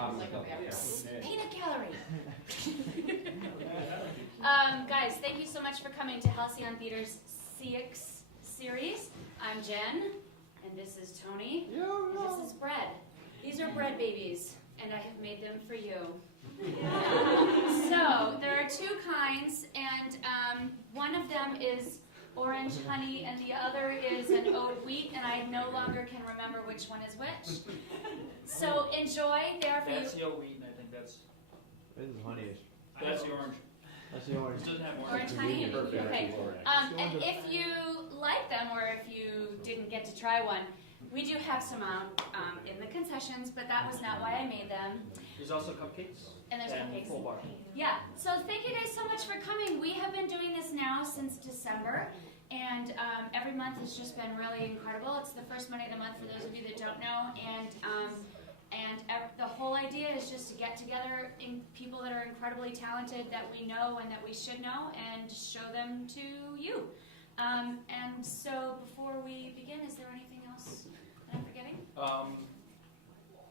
Peanut gallery. Guys, thank you so much for coming to Halcyon Theater's Ceyx series. I'm Jen, and this is Tony, and this is Bread. These are bread babies, and I have made them for you. So, there are two kinds, and one of them is orange honey, and the other is an oat wheat, and I no longer can remember which one is which. So enjoy. They are for That's you. the oat wheat, and I think that's. This is honeyish. That's the orange. That's the orange. It doesn't have Orange honey? Okay. And Orange. if you like them, or if you didn't get to try one, we do have some out in the concessions, but that was not why I made them. There's also cupcakes. And there's cupcakes. Full bar. Yeah, so thank you guys so much for coming. We have been doing this now since December, and every month has just been really incredible. It's the first Monday of the month for those of you that don't know, and the whole idea is just to get together in people that are incredibly talented that we know and that we should know, and show them to you. And so before we begin, is there anything else that I'm forgetting?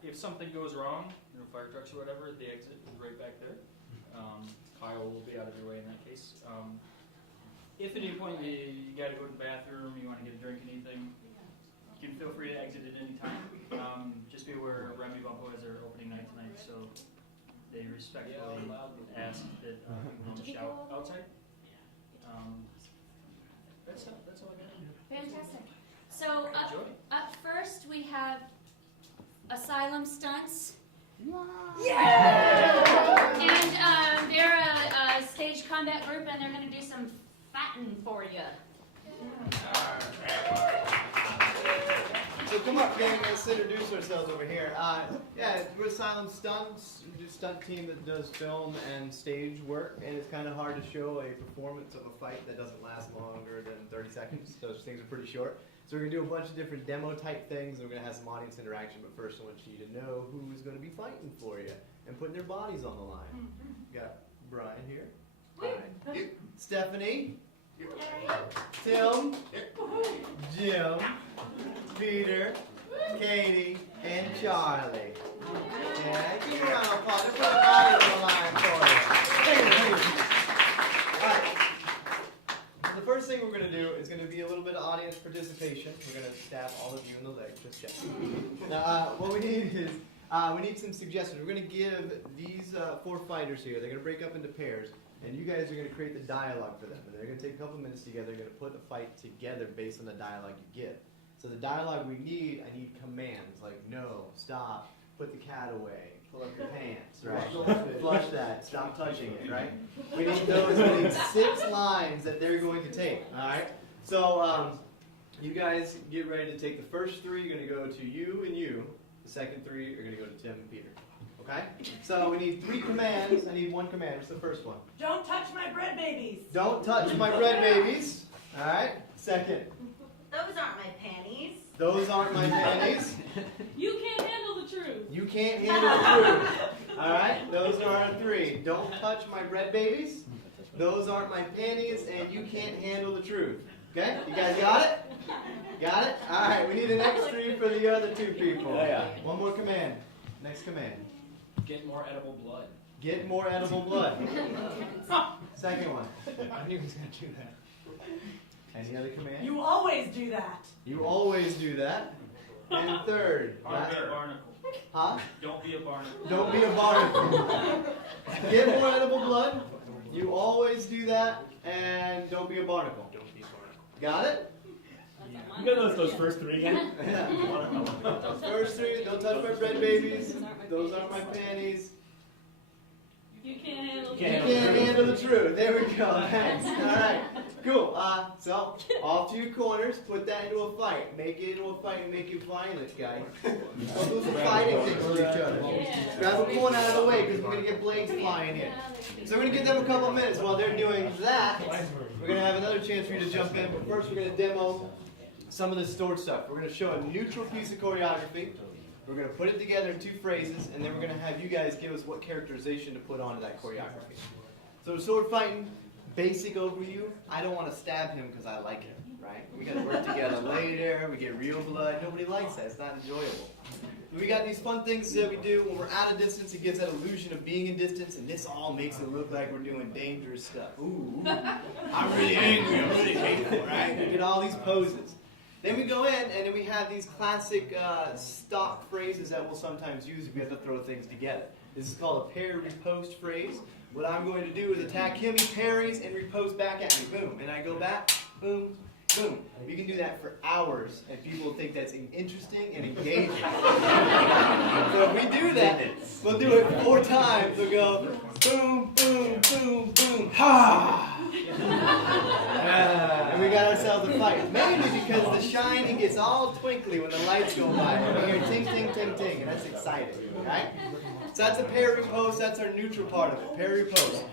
If something goes wrong, fire trucks or whatever, the exit is right back there. Kyle will be out of your way in that case. If at any point you got to go to the bathroom, you want to get a drink, anything, you can feel free to exit at any time. Just be aware Remy Bumpo has their opening night tonight, so they respectfully ask that you don't shout outside. That's all I got. Fantastic. So up first we have Asylum Stunts. Yeah! And they're a stage combat group, and they're going to do some fatting for you. So come up, gang. Let's introduce ourselves over here. Yeah, we're Asylum Stunts. We're a stunt team that does film and stage work, and it's kind of hard to show a performance of a fight that doesn't last longer than 30 seconds. Those things are pretty short. So we're going to do a bunch of different demo type things, and we're going to have some audience interaction, but first I want you to know who's going to be fighting for you and putting their bodies on the line. We got Brian here. Brian. Stephanie. Tim. Jim. Peter. Katie. And Charlie. Yeah, keep around, partner. Put their bodies on the line for you. Alright. The first thing we're going to do is going to be a little bit of audience participation. We're going to stab all of you in the leg, just check. Now, what we need is, we need some suggestions. We're going to give these 4 fighters here, they're going to break up into pairs, and you guys are going to create the dialogue for them. And they're going to take a couple minutes together, they're going to put the fight together based on the dialogue you give. So the dialogue we need, I need commands, like no, stop, put the cat away, pull up your pants, right? Flush that, stop touching it, right? We need those, we need 6 lines that they're going to take, alright? So, you guys get ready to take the first 3, you're going to go to you and you. The second 3 are going to go to Tim and Peter, okay? So we need 3 commands, I need 1 command. What's the first one? Don't touch my bread babies. Don't touch my bread babies, alright? Second. Those aren't my panties. Those aren't my panties. You can't handle the truth. You can't handle the truth. Alright, those are our 3. Don't touch my bread babies. Those aren't my panties, and you can't handle the truth. Okay? You guys got it? Got it? Alright, we need an next 3 for the other 2 people. Yeah. 1 more command. Next command. Get more edible blood. Get more edible blood. Second one. I knew he was going to do that. Any other command? You always do that. You always do that. And third. Don't be a barnacle. Huh? Don't be a barnacle. Don't be a barnacle. Get more edible blood. You always do that. And don't be a barnacle. Don't be a barnacle. Got it? You got those first 3 again? Yeah. First 3, don't touch my bread babies. Those aren't my panties. You can't handle the You can't handle the truth. There we go. Thanks. Alright. Cool. So, off to your corners. Put that into a fight. Make it into a fight and make it violent, guys. Don't do some fighting things with each other. Grab a corner out of the way because we're going to get blades flying in. So we're going to give them a couple minutes while they're doing that. We're going to have another chance for you to jump in. But first we're going to demo some of the stored stuff. We're going to show a neutral piece of choreography. We're going to put it together in 2 phrases, and then we're going to have you guys give us what characterization to put onto that choreography. So sword fighting, basic overview. I don't want to stab him because I like him, right? We got to work together later. We get real blood. Nobody likes that. It's not enjoyable. we got these fun things that we do when we're at a distance. It gives that illusion of being in distance, and this all makes it look like we're doing dangerous stuff. Ooh, I'm really angry, I'm really hateful, right? We get all these poses. Then we go in, and then we have these classic stock phrases that we'll sometimes use if we have to throw things together. This is called a parry riposte phrase. What I'm going to do is attack him, he parries, and riposte back at me. Boom. And I go back, boom, boom. You can do that for hours, and people will think that's interesting and engaging. So if we do that, we'll do it 4 times. We'll go boom, boom, boom, boom, ha! And we got ourselves a fight. Mainly because the shining gets all twinkly when the lights go by. And we hear ting, ting, ting, ting, and that's exciting, right? So that's a parry post. That's our neutral part of it. Parry post.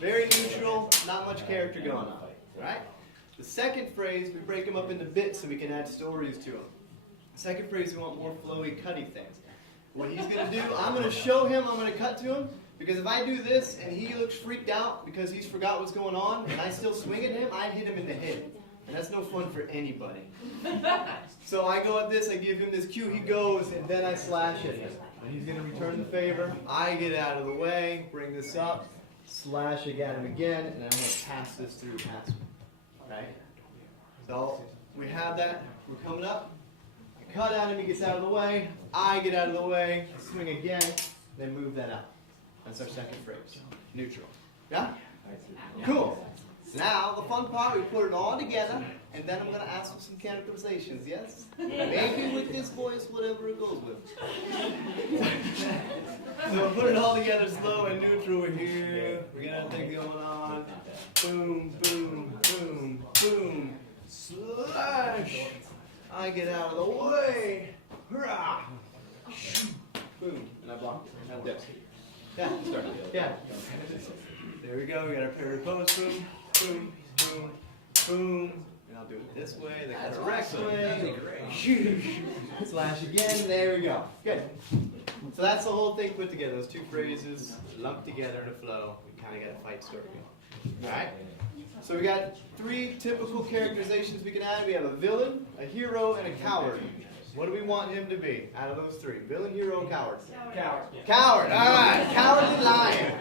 Very neutral, not much character going on, right? The second phrase, we break them up into bits so we can add stories to them. The second phrase, we want more flowy, cutty things. What he's going to do, I'm going to show him, I'm going to cut to him, because if I do this and he looks freaked out because he's forgot what's going on, and I still swing at him, I hit him in the head. And that's no fun for anybody. So I go at this, I give him this cue, he goes, and then I slash at him. And he's going to return the favor. I get out of the way, bring this up, slash at him again, and I'm going to pass this through past him. Right? So we have that. We're coming up. I cut at him. He gets out of the way. I get out of the way. Swing again. Then move that out. That's our second phrase. Neutral. Yeah? Cool. Now, the fun part, we put it all together, and then I'm going to ask for some characterizations, yes? Maybe with this voice, whatever it goes with. So we'll put it all together slow and neutral here. We're going to have a thing going on. Boom, boom, boom, boom. Slash. I get out of the way. Hurrah. Boom. And I block it. Yeah. Yeah. There we go. We got our parry post. Boom, boom, boom, boom. And I'll do it this way, the correct way. Slash again. There we go. Good. So that's the whole thing put together. Those 2 phrases lumped together in a flow. We kind of got a fight story going. All right. So we got 3 typical characterizations we can add. We have a villain, a hero, and a coward. What do we want him to be out of those 3? Villain, hero, coward? Coward. Coward. All right. Cowardly lion.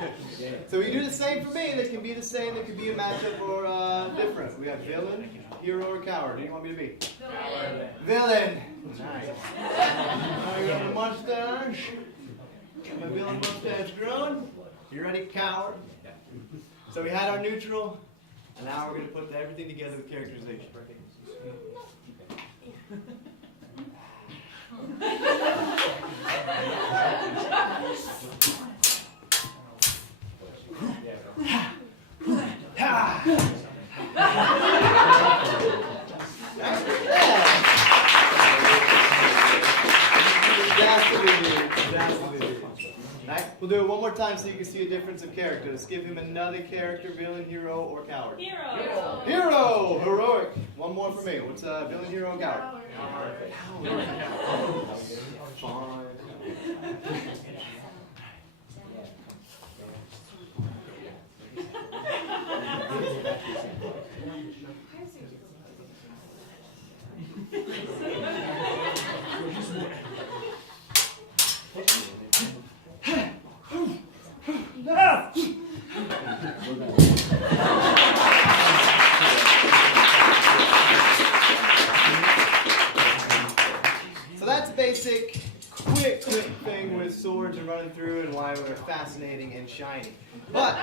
So we do the same for me. That can be the same. It could be a matchup or different. We have villain, hero, or coward. Who do you want me to be? Villain. Nice. I got my mustache. Got my villain mustache grown. You ready, coward? So we had our neutral. And now we're going to put everything together with characterization. Right? We'll do it one more time so you can see a difference of character. Let's give him another character, villain, hero, or coward. Hero. Hero! Heroic. One more for me. What's villain, hero, and coward? Fine. So that's basic, quick thing with swords and running through and why we're fascinating and shiny. But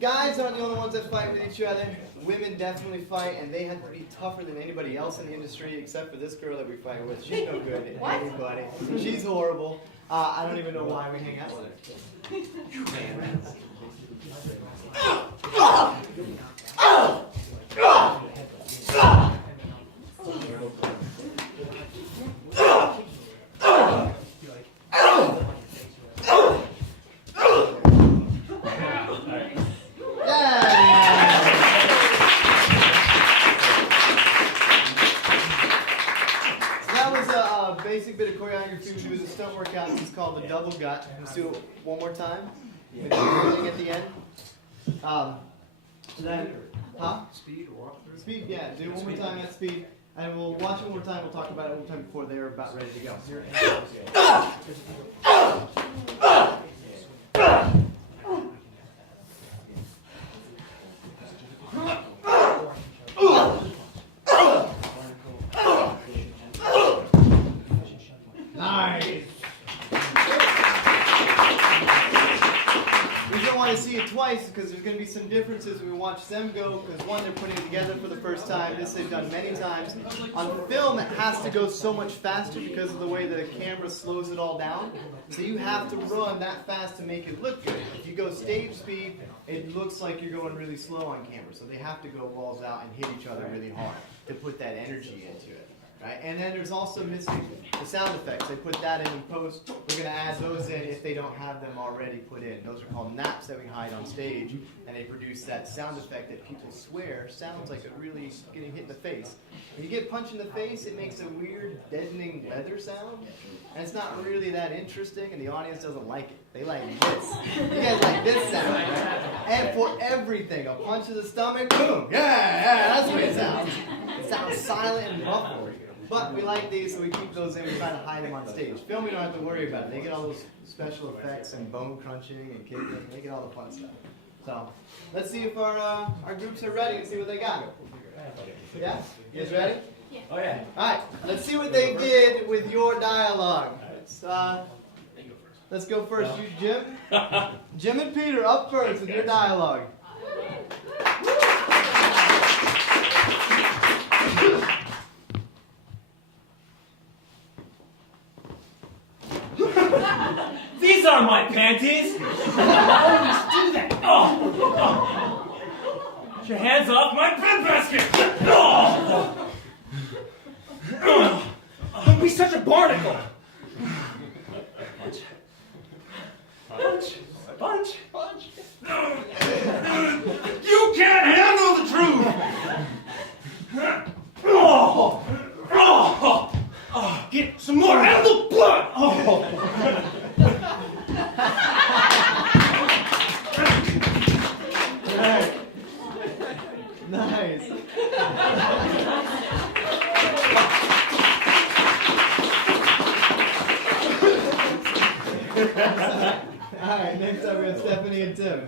guys aren't the only ones that fight with each other. Women definitely fight, and they have to be tougher than anybody else in the industry, except for this girl that we fight with. She's no good to anybody. She's horrible. I don't even know why we hang out with basic bit of choreography. We do the stunt workout. This is called the double gut. Let's do it one more time. With everything at the end. Then, huh? Speed, walk through. Speed, yeah. Do it one more time at speed. And we'll watch it one more time. We'll talk about it one more time before they're about ready to go. Here. Nice. We don't want to see it twice because there's going to be some differences when we watch them go, because one, they're putting it together for the first time. This they've done many times. On film, it has to go so much faster because of the way the camera slows it all down. So you have to run that fast to make it look good. If you go stage speed, it looks like you're going really slow on camera. So they have to go walls out and hit each other really hard to put that energy into it. Right? And then there's also missing the sound effects. They put that in post. We're going to add those in if they don't have them already put in. Those are called naps that we hide on stage, and they produce that sound effect that people swear sounds like it really getting hit in the face. When you get punched in the face, it makes a weird deadening leather sound, and it's not really that interesting, and the audience doesn't like it. They like this. You guys like this sound, right? And for everything, a punch to the stomach, boom, yeah, that's the way it sounds. It sounds silent and muffled. But we like these, so we keep those in. We try to hide them on stage. Film, we don't have to worry about it. They get all those special effects and bone crunching and kicking. They get all the fun stuff. So let's see if our groups are ready and see what they got. Yeah? You guys ready? Yeah. Oh yeah. All right. Let's see what they did with your dialogue. Let's go first. You, Jim. Jim and Peter, up first with your dialogue. These are my panties! I always do that! Oh. Get your hands off my breadbasket! Oh. Don't be such a barnacle! Punch! Punch! Punch! You can't handle the truth! Oh. Oh. Oh. Get some more animal blood! Oh. Nice. All right, next up we have Stephanie and Tim.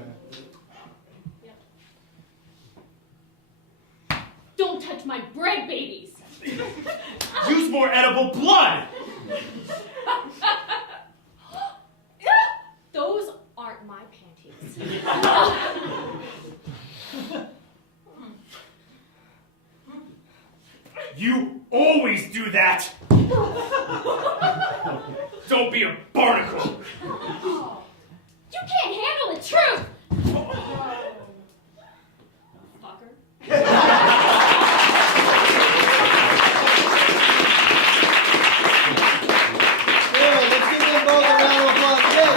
Don't touch my bread babies! Use more edible blood! Those aren't my panties. You always do that! Don't be a barnacle! You can't handle the truth! Fucker. Good, let's give them both a round of applause. Good.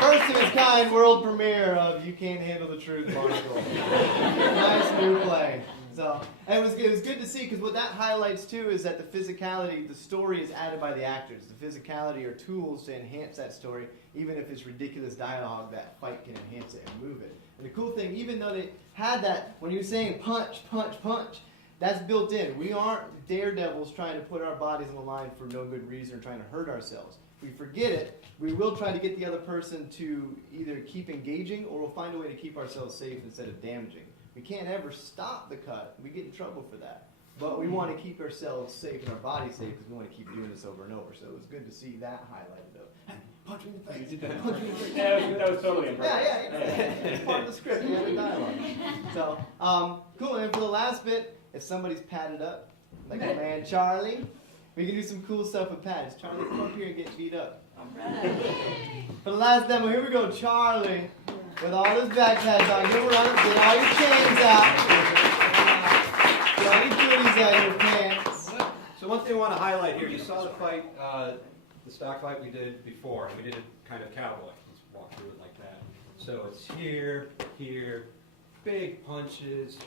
First of its kind world premiere of You Can't Handle the Truth, Barnacle. Nice new play. So, and it was good to see, because what that highlights too is that the physicality, the story is added by the actors. The physicality are tools to enhance that story, even if it's ridiculous dialogue, that fight can enhance it and move it. And the cool thing, even though they had that, when you were saying punch, punch, punch, that's built in. We aren't daredevils trying to put our bodies on the line for no good reason or trying to hurt ourselves. If we forget it, we will try to get the other person to either keep engaging, or we'll find a way to keep ourselves safe instead of damaging. We can't ever stop the cut. We get in trouble for that. But we want to keep ourselves safe and our bodies safe because we want to keep doing this over and over. So it was good to see that highlighted though. Hey, punch me in the face. You did that. Punch me in the face. Yeah, that was totally impressive. Yeah. It's part of the script. We have a dialogue. So, cool. And for the last bit, if somebody's padded up, like my man Charlie, we can do some cool stuff with pads. Charlie, come up here and get beat up. For the last demo, here we go. Charlie, with all his back pads on. Get run, get all your chains out. Get all your goodies out of your pants. So one thing I want to highlight here, you saw the fight, the stock fight we did before. We did it kind of cowboy. Let's walk through it like that. So it's here, here, big punches,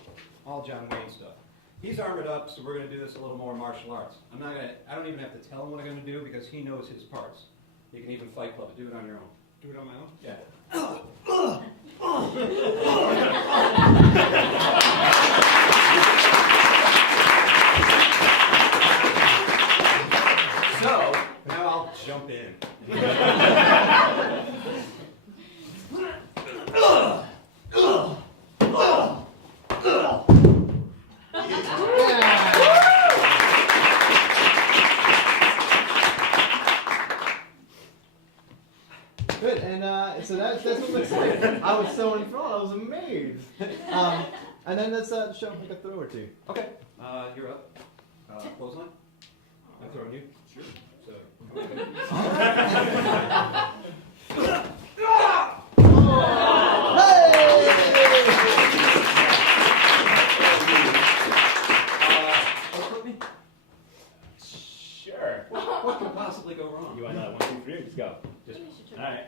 all John Wayne stuff. He's armored up, so we're going to do this a little more martial arts. I don't even have to tell him what I'm going to do because he knows his parts. You can even Fight Club it. Do it on your own. Do it on my own? Yeah. So, now I'll jump in. Good, and so that's what it looks like. I was so enthralled, I was amazed. And then let's show like a throw or two. Okay, you're up. Clothesline? I'm throwing you. Sure. So, Put me? Sure. What could possibly go wrong? You want that 1, 2, 3? Let's go. Just All right.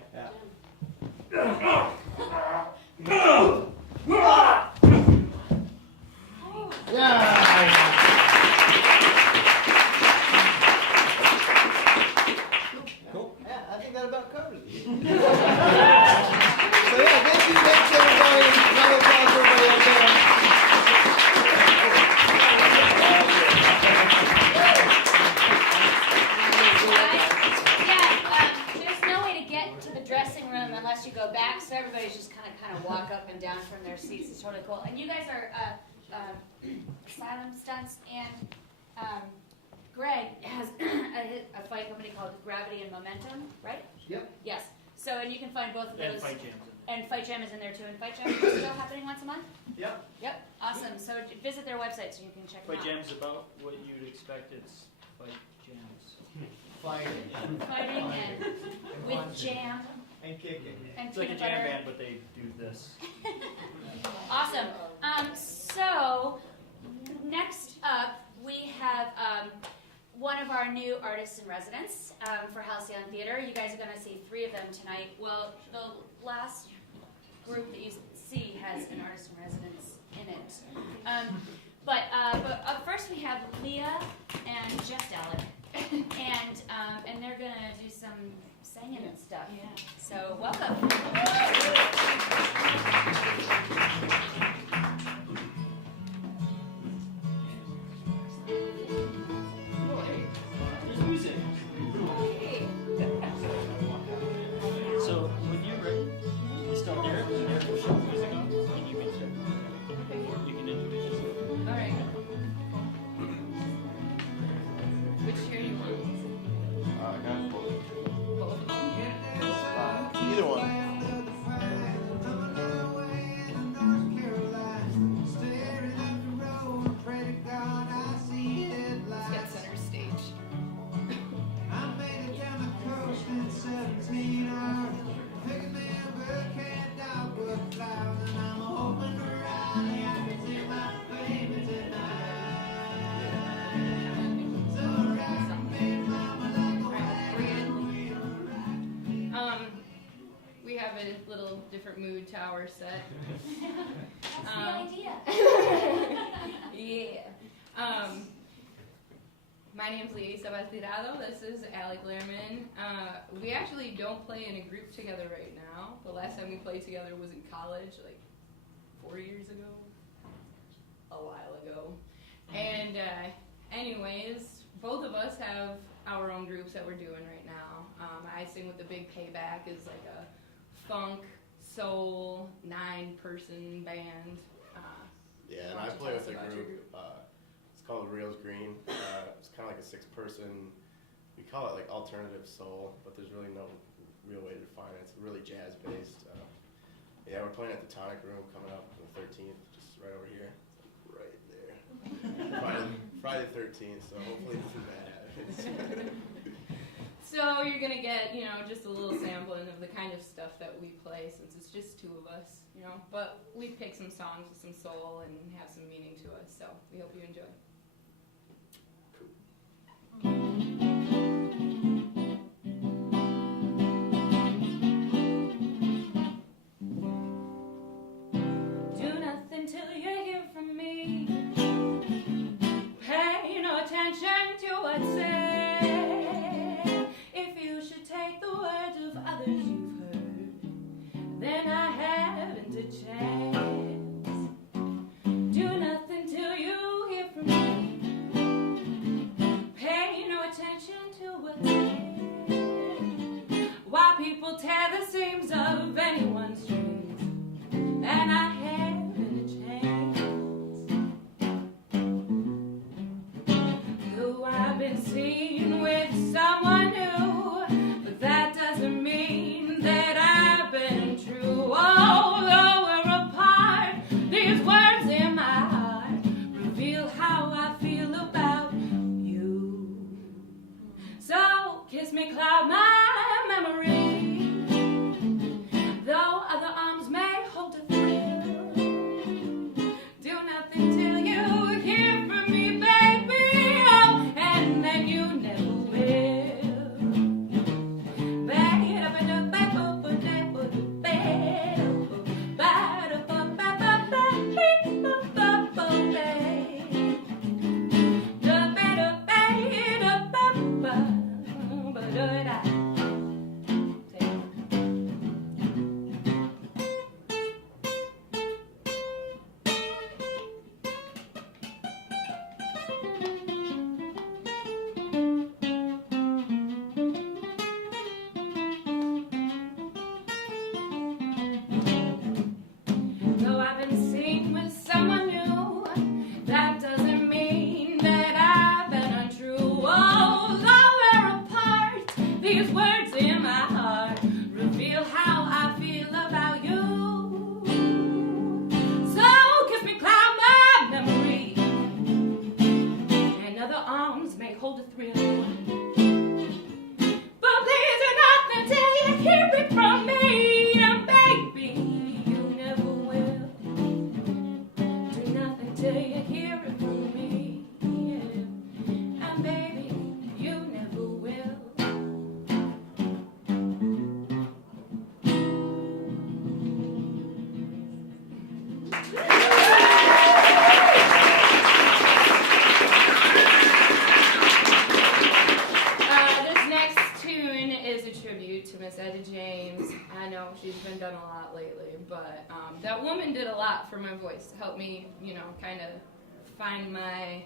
cool. Yeah, I think that about covers it. So yeah, thank you, thanks everybody. Another applause for everybody out there. There's no way to get to the dressing room unless you go back, so everybody's just kind of walk up and down from their seats. It's totally cool. And you guys are Asylum Stunts, and Greg has a fight company called Gravity and Momentum, right? Yep. Yes. So, and you can find both of And those. fight jams. And Fight Jam is in there too. And Fight Jam is still happening once a month? Yep. Yep. Awesome. So visit their website so you can check them Fight out. jams about what you'd expect. It's fight jams. Fighting. Fighting and with jam And kicking. and It's like a peanut jam butter. band, but they do this. Awesome. So next up, we have one of our new artists in residence for Halcyon Theater. You guys are going to see 3 of them tonight. Well, the last group that you see has an artist in residence in it. But up first we have Leah and Jeff Dallek, and they're going to do some singing and stuff. Yeah. So welcome. So when you're ready, you start there, and there will shut the music off, and you can start. You can introduce yourself. All right. Which chair you want? Both of them? Either one. Let's get center stage. We have a little different mood tower set. That's the idea. Yeah. My name's Lisa Bastirado. This is Alec Lehrman. We actually don't play in a group together right now. The last time we played together was in college, like 4 years ago. A while ago. And anyways, both of us have our own groups that we're doing right now. I sing with the Big Payback, is like a funk, soul, 9-person band. Yeah, and Why I don't you play tell with us a about your group. It's called Reels Green. It's kind of like a 6-person. We call it like alternative soul, but there's really no real way to define it. It's really jazz based. Yeah, we're playing at the Tonic Room coming up on the 13th, just right over here, right there. Friday the 13th. So hopefully nothing bad happens. So you're gonna get, just a little sampling of the kind of stuff that we play, since it's just 2 of us, But we pick some songs with some soul and have some meaning to us, so we hope you enjoy. Do nothing till you hear from me. Pay no attention to what's said. If you should take the words of others you've heard, then I haven't been seen with someone new, but that doesn't mean that I've been true. Although we're apart, these words in my heart reveal how I feel about you. So kiss me, cloud my memory, though other arms may hold a thrill. Do nothing till you hear from me, baby, oh, and then you never will. Though I've been seen with someone new, that doesn't mean that I've been untrue. Although we're apart, these words in my heart reveal how I feel about you. So kiss me, cloud my memory, and other arms may hold a thrill. But please do nothing till you hear it from me, and baby, you never will. Do nothing till you hear it from me, yeah. And baby, you never will. This next tune is a tribute to Miss Etta James. I know she's been done a lot lately, but that woman did a lot for my voice to help me, you know, kind of find my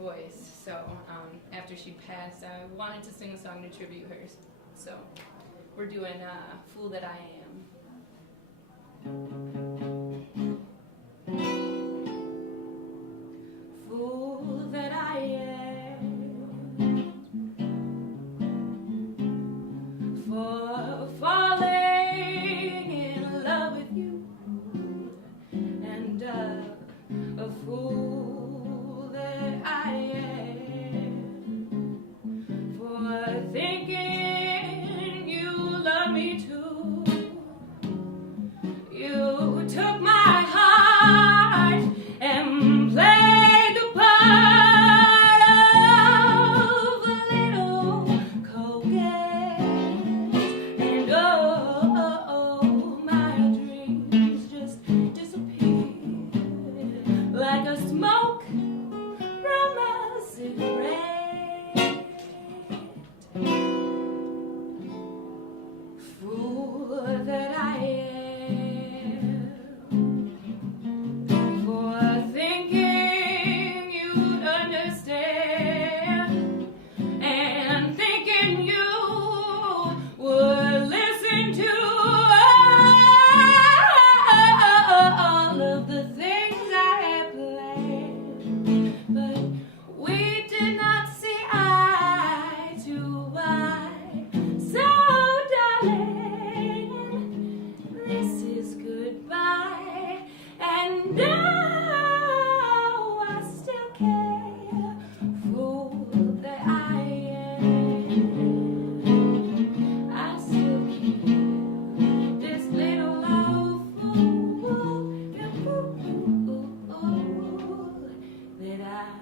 voice. So after she passed, I wanted to sing a song to tribute her. So we're doing "Fool That I Am." Fool that I am, for falling in love with you, and a fool that I am, for thinking you love me too. You took my heart and played the part of a little coquette, and oh, my dreams just disappeared like a smoke from a cigarette. Fool that I am, for thinking you'd understand, and thinking you would listen to all of the things I had planned, but we did not see eye to eye. So darling, this is goodbye, and now I still care. Fool that I am, I still care. This little old fool, the fool that I am.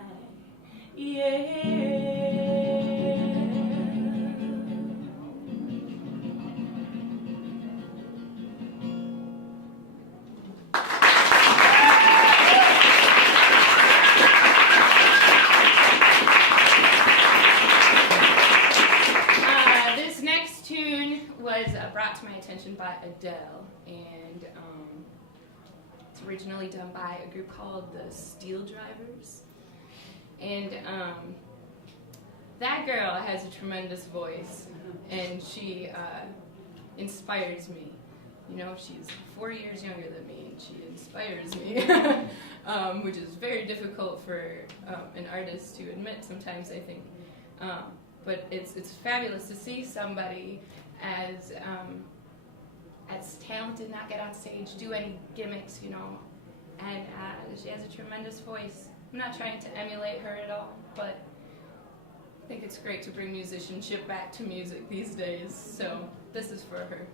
This next tune was brought to my attention by Adele, and it's originally done by a group called the Steel Drivers. And that girl has a tremendous voice, and she inspires me. You know, she's 4 years younger than me, and she inspires me, which is very difficult for an artist to admit sometimes, I think. But it's fabulous to see somebody as talented, not get on stage, do any gimmicks, you know, and she has a tremendous voice. I'm not trying to emulate her at all, but I think it's great to bring musicianship back to music these days, so this is for her.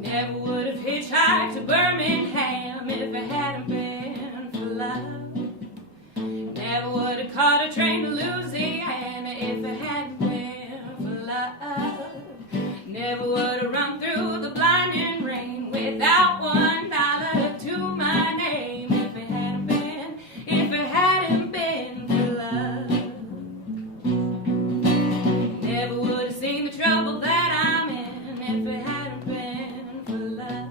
Never would have hitchhiked to Birmingham if it hadn't been for love. Never would have caught a train to Louisiana if it hadn't been for love. Never would have run through the blinding rain without $1 to my name if it hadn't been for love. Never would have seen the trouble that I'm in if it hadn't been for love.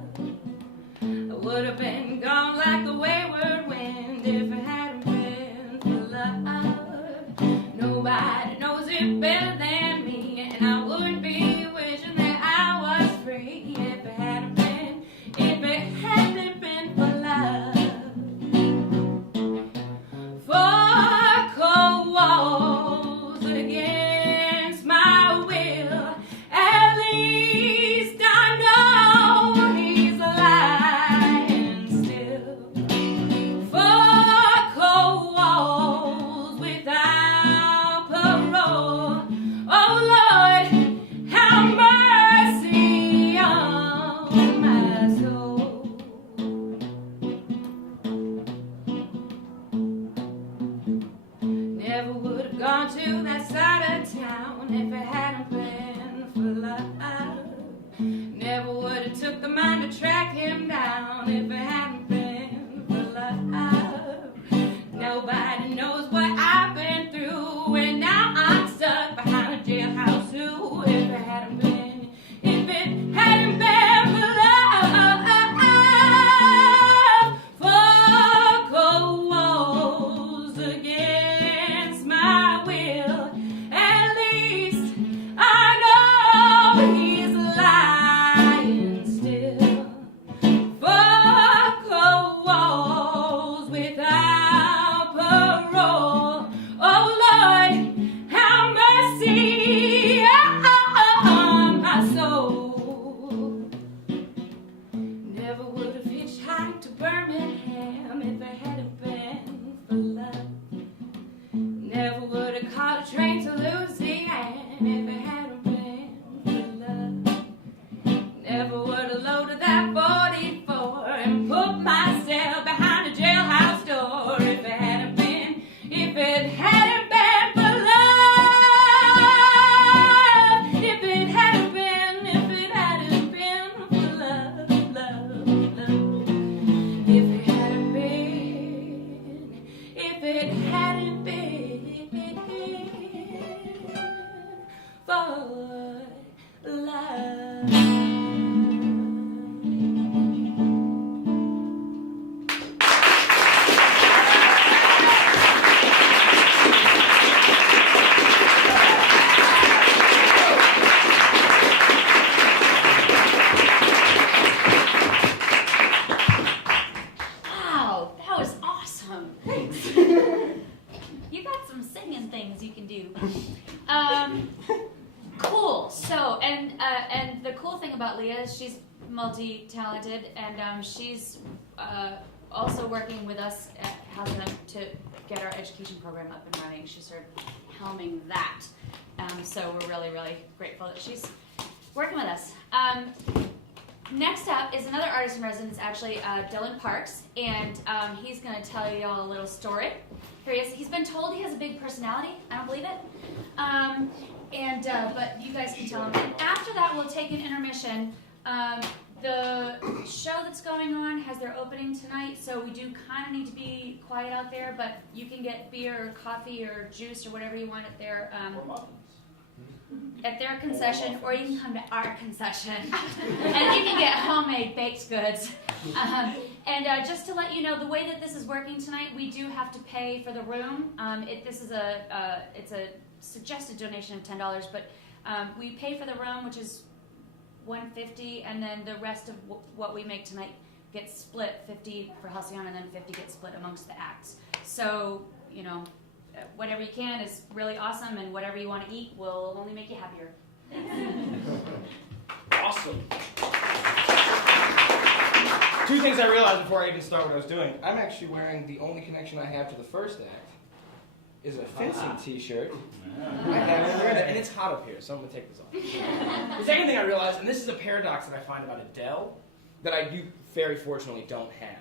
I would have been gone like the wayward wind if it hadn't been for love. Nobody knows it better than me, and I wouldn't be wishing that I was free if it hadn't been for love. Four cold walls against my will, at least I know he's lying still. Four cold walls without parole. Oh Lord, have mercy on my soul. Never would have gone to that side of town if it hadn't been for love. Never would have took the mind to track him down if it hadn't been for love. Nobody knows what I've been through, and now I'm stuck behind a jailhouse too. If it hadn't been for love. Four cold walls against my will, at least I know he's lying still. Four cold walls without parole. Oh Lord, have mercy on my soul. Never would have hitchhiked to Birmingham if it hadn't been for love. Never would have caught a train to Louisiana if it hadn't been for love. Never would have loaded that 44 and put myself behind a jailhouse door if it hadn't been for love. If it hadn't been for love, love, love. If it hadn't been for love. Wow, that was awesome. Thanks. You got some singing things you can do. Cool. So, and the cool thing about Leah is she's multi-talented, and she's also working with us at helping us to get our education program up and running. She's sort of helming that. So we're really, really grateful that she's working with us. Next up is another artist in residence, actually, Dylan Parks, and he's going to tell you all a little story. Here he is. He's been told he has a big personality. I don't believe it. But you guys can tell him. And after that, we'll take an intermission. The show that's going on has their opening tonight, so we do kind of need to be quiet out there, but you can get beer or coffee or juice or whatever you want at their... Or muffins. at their concession, or you can come to our concession, and you can get homemade baked goods. Just to let you know, the way that this is working tonight, we do have to pay for the room. This is it's a suggested donation of $10, but we pay for the room, which is $150, and then the rest of what we make tonight gets split, 50 for Halcyon, and then 50 gets split amongst the acts. So, you know, whatever you can is really awesome, and whatever you want to eat will only make you happier. Awesome. Two things I realized before I even start what I was doing. I'm actually wearing the only connection I have to the first act is a fencing t-shirt. I have wearing it, and it's hot up here, so I'm going to take this off. The second thing I realized, and this is a paradox that I find about Adele, that I do very fortunately don't have.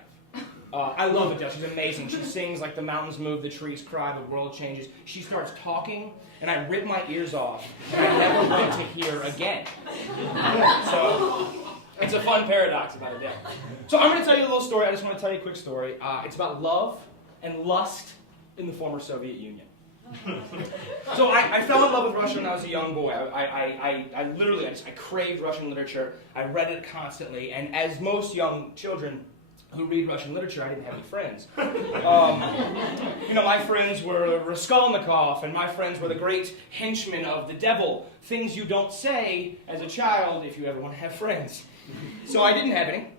I love Adele. She's amazing. She sings like the mountains move, the trees cry, the world changes. She starts talking, and I rip my ears off, and I never want to hear again. So it's a fun paradox about Adele. So I'm going to tell you a little story. I just want to tell you a quick story. It's about love and lust in the former Soviet Union. So I fell in love with Russia when I was a young boy. I literally craved Russian literature. I read it constantly, and as most young children who read Russian literature, I didn't have any friends. My friends were Raskolnikov, and my friends were the great henchmen of the devil. Things you don't say as a child if you ever want to have friends. So I didn't have any.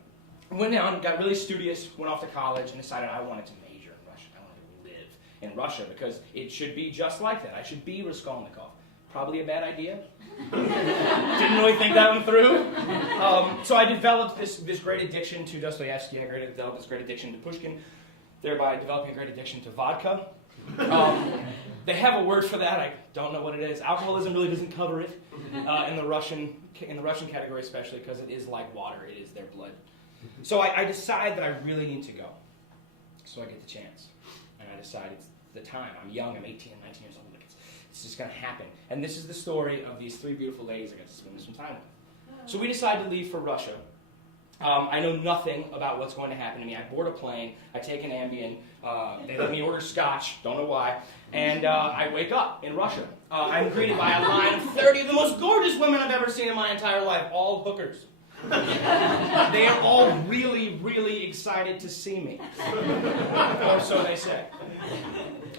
Went down, got really studious, went off to college, and decided I wanted to major in Russian. I wanted to live in Russia because it should be just like that. I should be Raskolnikov. Probably a bad idea. Didn't really think that one through. So I developed this great addiction to Dostoevsky. I developed this great addiction to Pushkin, thereby developing a great addiction to vodka. They have a word for that. I don't know what it is. Alcoholism really doesn't cover it in the Russian category, especially because it is like water. It is their blood. So I decide that I really need to go. So I get the chance, and I decide it's the time. I'm young. I'm 18, 19 years old. It's just going to happen. And this is the story of these three beautiful ladies I got to spend some time with. So we decide to leave for Russia. I know nothing about what's going to happen to me. I board a plane. I take an Ambien. They let me order scotch. Don't know why. And I wake up in Russia. I'm greeted by a line of 30 of the most gorgeous women I've ever seen in my entire life, all hookers. They are all really, really excited to see me. Or so they say.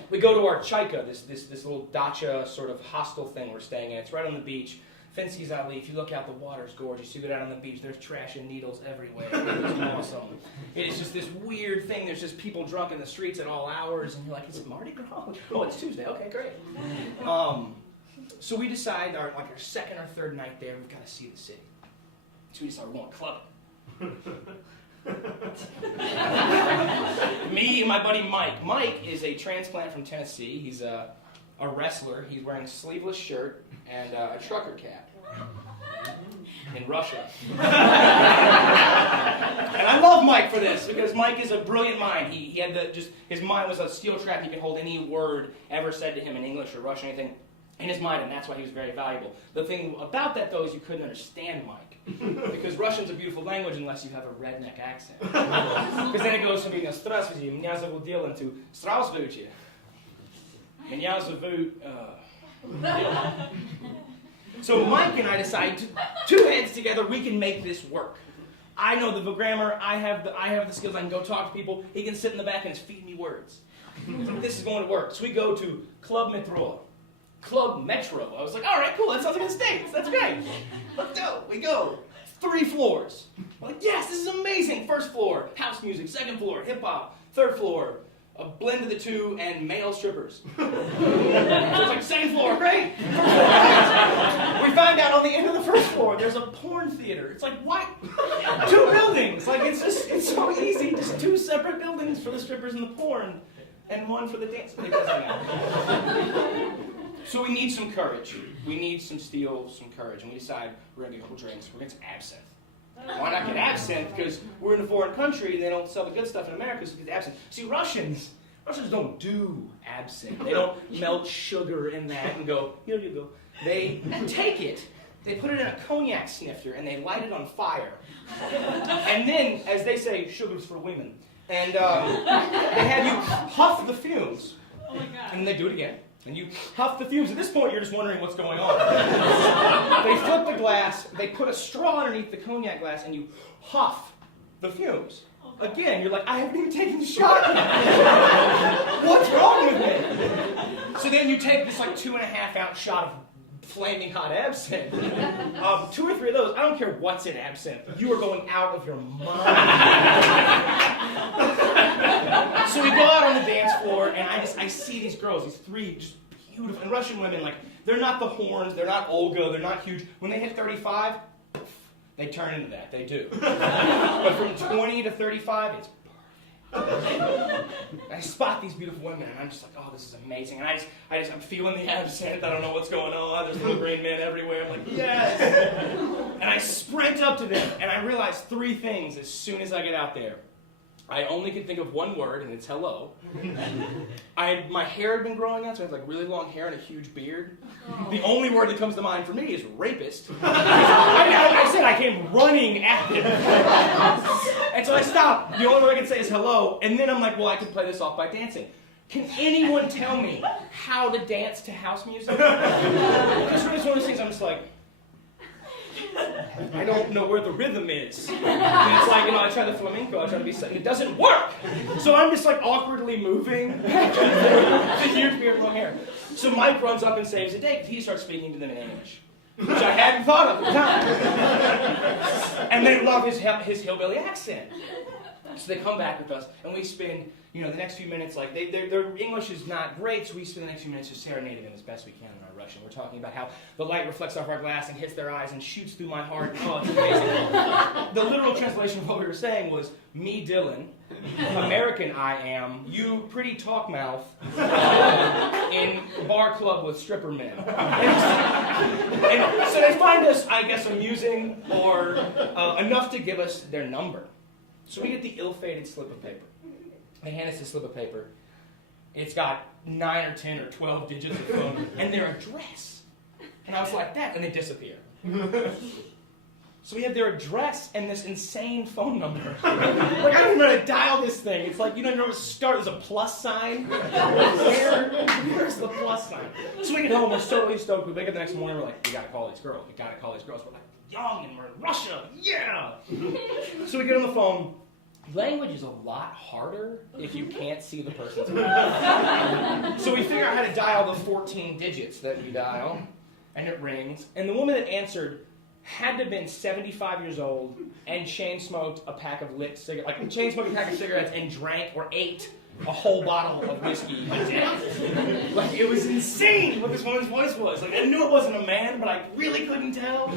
We go to our Chayka, this little dacha sort of hostel thing we're staying in. It's right on the beach. Fensky's Alley. If you look out, the water's gorgeous. You go down on the beach, there's trash and needles everywhere. It's awesome. It is just this weird thing. There's just people drunk in the streets at all hours, and you're like, is it Mardi Gras? Oh, it's Tuesday. Okay, great. So we decide, our second or third night there, we've got to see the city. So we decide we're going clubbing. Me and my buddy Mike. Mike is a transplant from Tennessee. He's a wrestler. He's wearing a sleeveless shirt and a trucker cap in Russia. And I love Mike for this because Mike is a brilliant mind. He had his mind was a steel trap. He could hold any word ever said to him in English or Russian, anything in his mind, and that's why he was very valuable. The thing about that, though, is you couldn't understand Mike. Because Russian's a beautiful language unless you have a redneck accent. Because then it goes from being a «Здравствуйте, меня зовут Dylan» to «Здравствуйте, меня зовут Dylan». So Mike and I decide, two heads together, we can make this work. I know the grammar, I have the skills, I can go talk to people, he can sit in the back and just feed me words. This is going to work. So we go to Club Metro. I was like, all right, cool, that sounds like in the States, that's great. Let's go. We go. 3 floors. I'm like, yes, this is amazing. First floor, house music. Second floor, hip-hop. Third floor, a blend of the two and male strippers. So it's like, second floor, great. We find out on the end of the first floor, there's a porn theater. It's like, what? 2 buildings. Like, it's so easy. Just 2 separate buildings for the strippers and the porn, and 1 for the dance. It doesn't matter. So we need some courage. We need some steel, some courage. And we decide we're going to get a couple drinks. We're going to get absinthe. Why not get absinthe? Because we're in a foreign country and they don't sell the good stuff in America, so we get absinthe. See, Russians don't do absinthe. They don't melt sugar in that and go, here you go. They take it, they put it in a cognac snifter, and they light it on fire. And then, as they say, sugar's for women. And they have you puff the fumes. Oh my God. And they do it again. And you huff the fumes. At this point, you're just wondering what's going on. They flip the glass, they put a straw underneath the cognac glass, and you huff the fumes. Again, you're like, I haven't even taken the shot yet. What's wrong with me? So then you take this like 2.5 ounce shot of flaming hot absinthe. 2 or 3 of those, I don't care what's in absinthe, you are going out of your mind. So we go out on the dance floor, and I see these girls, these 3 just beautiful, and Russian women, like, they're not the horns, they're not Olga, they're not huge. When they hit 35, they turn into that, they do. But from 20 to 35, it's perfect. I spot these beautiful women, and I'm just like, oh, this is amazing. And I'm feeling the absinthe. I don't know what's going on. There's little green men everywhere. I'm like, yes. And I sprint up to them, and I realize 3 things as soon as I get out there. I only can think of one word, and it's hello. My hair had been growing out, so I had like really long hair and a huge beard. The only word that comes to mind for me is rapist. I said I came running at them. And so I stopped. The only word I can say is hello, and then I'm like, well, I can play this off by dancing. Can anyone tell me how to dance to house music? Because it's one of those things I'm just like, I don't know where the rhythm is. And it's like, I try the flamenco, I try to be something. It doesn't work. So I'm just like awkwardly moving back and forth. The huge beard, long hair. So Mike runs up and saves the day because he starts speaking to them in English, which I hadn't thought of at the time. And they love his hillbilly accent. So they come back with us, and we spend, the next few minutes, like, their English is not great, so we spend the next few minutes just serenading them as best we can in our Russian. We're talking about how the light reflects off our glass and hits their eyes and shoots through my heart. Oh, it's amazing. The literal translation of what we were saying was, me, Dylan, American I am, you, pretty talk mouth, in bar club with stripper men. And so they find us, I guess, amusing or enough to give us their number. So we get the ill-fated slip of paper. They hand us this slip of paper. It's got 9 or 10 or 12 digits of phone and their address. And I was like, that, and they disappear. So we have their address and this insane phone number. Like, I don't even know how to dial this thing. It's like, you know, start, there's a plus sign. Where's the plus sign? So we get home, we're totally stoked. We wake up the next morning, we're like, we gotta call these girls. We gotta call these girls. We're like, young and we're in Russia, yeah! So we get on the phone. Language is a lot harder if you can't see the person's mouth. So we figure out how to dial the 14 digits that we dial, and it rings. And the woman that answered had to have been 75 years old and chain-smoked a pack of lit cigarettes, like chain-smoked a pack of cigarettes and drank or ate a whole bottle of whiskey. Like, it was insane what this woman's voice was. Like, I knew it wasn't a man, but I really couldn't tell.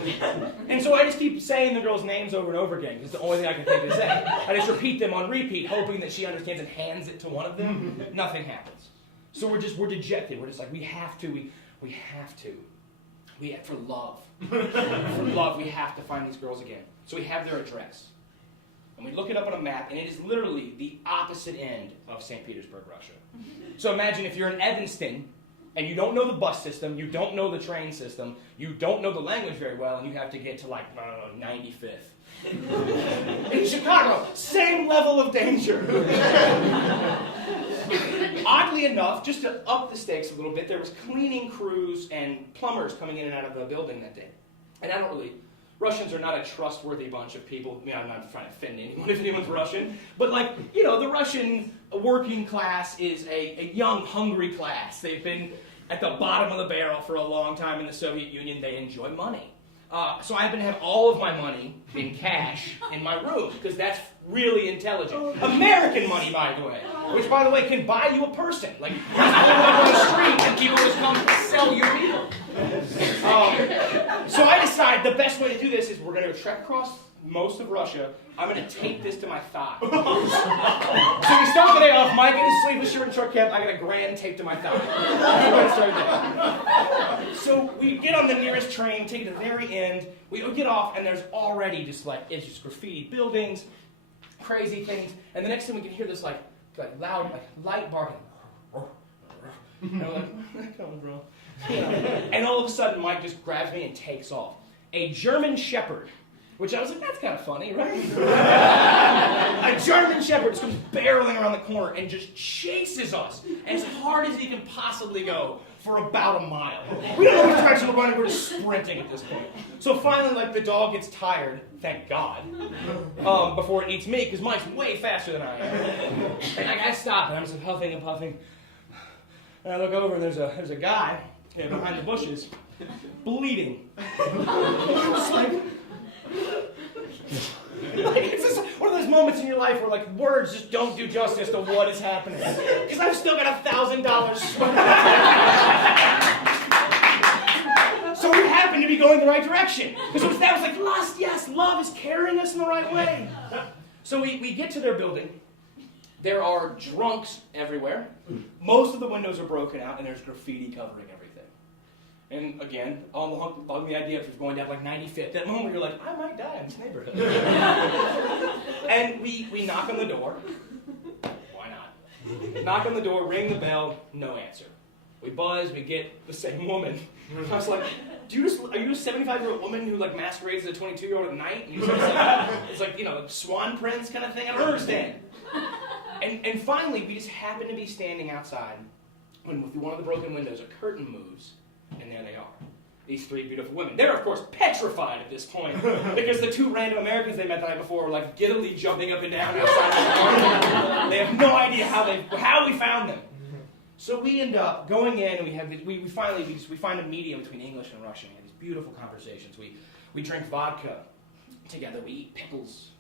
And so I just keep saying the girls' names over and over again, because it's the only thing I can think to say. I just repeat them on repeat, hoping that she understands and hands it to one of them. Nothing happens. So we're dejected. We're just like, we have to. For love. For love, we have to find these girls again. So we have their address. And we look it up on a map, and it is literally the opposite end of St. Petersburg, Russia. So imagine if you're in Evanston, and you don't know the bus system, you don't know the train system, you don't know the language very well, and you have to get to, like, 95th. In Chicago, same level of danger. Oddly enough, just to up the stakes a little bit, there was cleaning crews and plumbers coming in and out of the building that day. And Russians are not a trustworthy bunch of people. I mean, I'm not trying to offend anyone if anyone's Russian. But, like, the Russian working class is a young, hungry class. They've been at the bottom of the barrel for a long time in the Soviet Union. They enjoy money. So I happen to have all of my money in cash in my room, because that's really intelligent. American money, by the way. Which, by the way, can buy you a person. Like, you just go on the street and people just come to sell you people. So I decide the best way to do this is we're going to trek across most of Russia. I'm going to tape this to my thigh. So we start the day off, Mike in his sleeveless shirt and short cap, I got a grand tape to my thigh. So we get on the nearest train, take it to the very end, we get off, and there's already just graffiti buildings, crazy things, and the next thing we can hear this like loud, light barking. And I'm like, where's that coming from? And all of a sudden, Mike just grabs me and takes off. A German Shepherd, which I was like, that's kind of funny, right? A German Shepherd just comes barreling around the corner and just chases us as hard as he can possibly go for about a mile. We don't know which direction we're running, we're just sprinting at this point. So finally, like, the dog gets tired, thank God, before it eats me, because Mike's way faster than I am. And I gotta stop, and I'm just huffing and puffing. And I look over, and there's a guy behind the bushes, bleeding. It's like it's just one of those moments in your life where, like, words just don't do justice to what is happening. Because I've still got $1,000 So we happen to be going the right direction. Because that was like, lust, yes, love is carrying us in the right way. So we get to their building. There are drunks everywhere. Most of the windows are broken out, and there's graffiti covering everything. And again, on the idea of going down like 95th, that moment you're like, I might die in this neighborhood. And we knock on the door. Why not? Knock on the door, ring the bell, no answer. We buzz, we get the same woman. I was like, are you a 75-year-old woman who like masquerades as a 22-year-old at night? And it's like, you know, swan prince kind of thing? I don't understand. And finally, we just happen to be standing outside when through one of the broken windows, a curtain moves. And there they are, these three beautiful women. They're, of course, petrified at this point because the two random Americans they met the night before were like giddily jumping up and down outside the car. They have no idea how we found them. So we end up going in and we find a medium between English and Russian. We have these beautiful conversations. We drink vodka together. We eat pickles,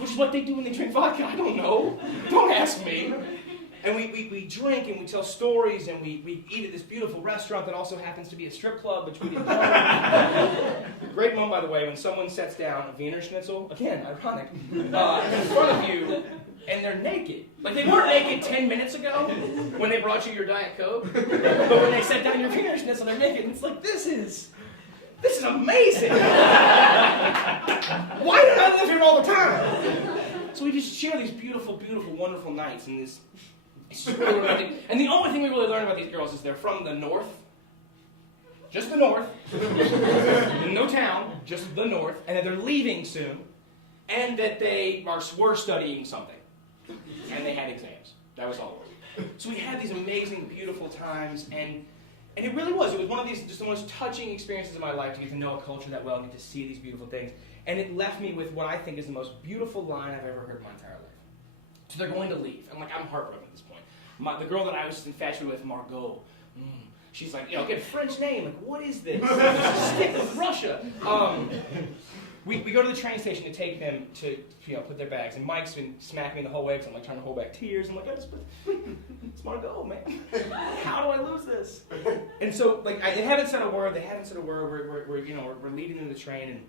which is what they do when they drink vodka. I don't know. Don't ask me. And we drink and we tell stories and we eat at this beautiful restaurant that also happens to be a strip club, which we didn't know. Great moment, by the way, when someone sets down a Wiener Schnitzel, again, ironic, in front of you, and they're naked. Like, they weren't naked 10 minutes ago when they brought you your Diet Coke, but when they set down your Wiener Schnitzel, they're naked. And it's like, this is amazing. Why don't I live here all the time? So we just share these beautiful, beautiful, wonderful nights in this. It's just really romantic. And the only thing we really learn about these girls is they're from the north. Just the north. No town, just the north. And that they're leaving soon. And that they were studying something. And they had exams. That was all. So we had these amazing, beautiful times. And it really was. It was one of these, just the most touching experiences of my life to get to know a culture that well and get to see these beautiful things. And it left me with what I think is the most beautiful line I've ever heard in my entire life. So they're going to leave. I'm heartbroken at this point. The girl that I was infatuated with, Margot, she's like, good French name. Like, what is this? Stick with Russia. We go to the train station to take them to put their bags. And Mike's been smacking me the whole way because I'm like trying to hold back tears. I'm like, it's Margot, man. How do I lose this? And so they haven't said a word. They haven't said a word. We're leading them to the train, and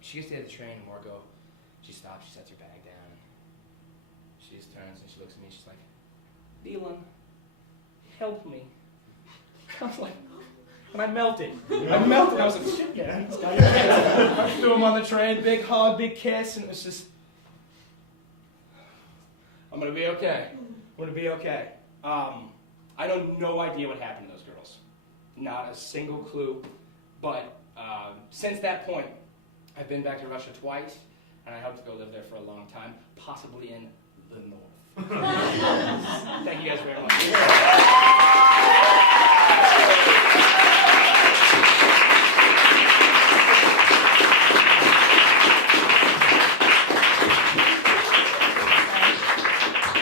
she gets to the end of the train, and Margot, she stops. She sets her bag down. She just turns and she looks at me and she's like, Dylan, help me. I was like, and I melted. I was like, shit, yeah. I threw him on the train, big hug, big kiss, and it was just, I'm going to be okay. I'm going to be okay. I have no idea what happened to those girls. Not a single clue. But since that point, I've been back to Russia twice, and I hope to go live there for a long time, possibly in the north. Thank you guys very much.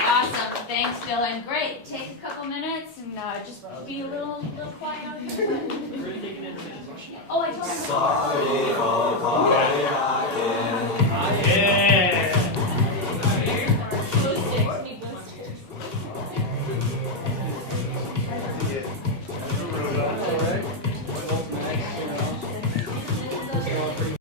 Awesome. Thanks, Dylan. Great. Take a couple minutes and just be a little quiet out here. Oh, I told him.